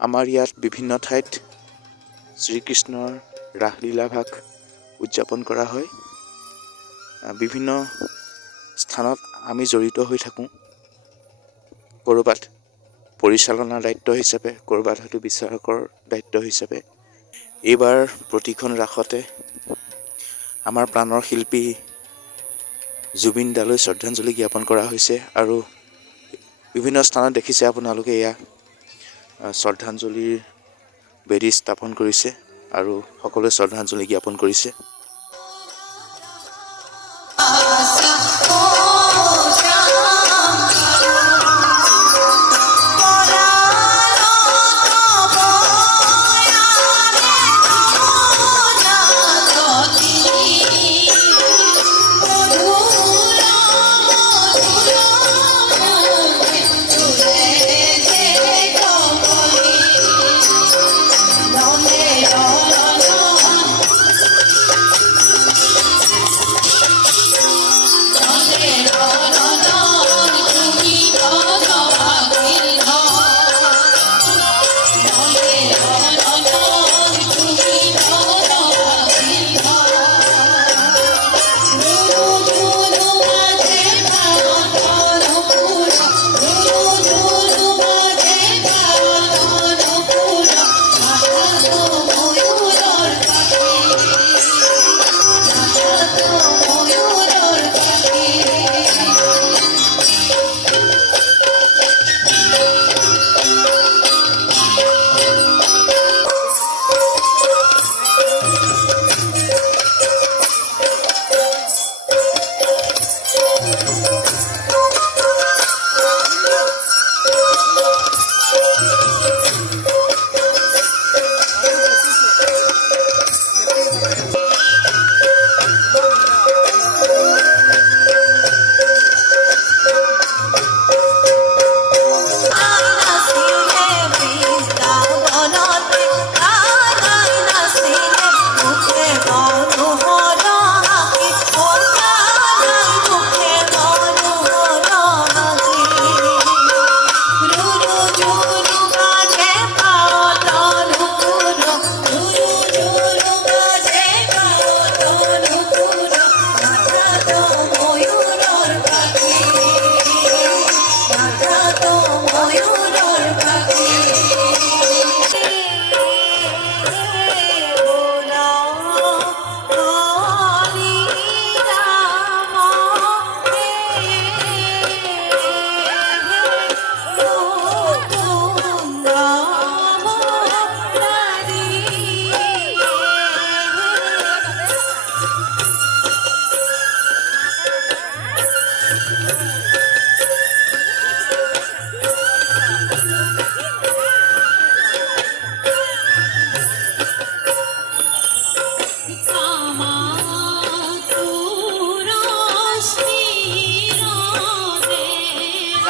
আমাৰ ইয়াত বিভিন্ন ঠাইত শ্ৰীকৃষ্ণৰ ৰাসলীলাভাগ উদযাপন কৰা হয়। বিভিন্ন স্থানত আমি জড়িত হৈ থাকোঁ, ক'ৰবাত পৰিচালনাৰ দায়িত্ব হিচাপে, ক'ৰবাত হয়তো বিচাৰকৰ দায়িত্ব হিচাপে। এইবাৰ প্ৰতিখন ৰাসতে আমাৰ প্ৰাণৰ শিল্পী জুবিন দালৈ শ্ৰদ্ধাঞ্জলি জ্ঞাপন কৰা হৈছে আৰু বিভিন্ন স্থানত দেখিছে আপোনালোকে এয়া শ্ৰদ্ধাঞ্জলিৰ বেদী স্থাপন কৰিছে আৰু সকলোৱে শ্ৰদ্ধাঞ্জলি জ্ঞাপন কৰিছে।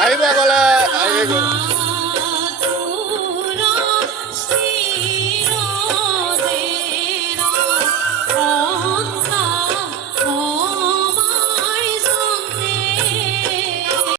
আহিব গ'লে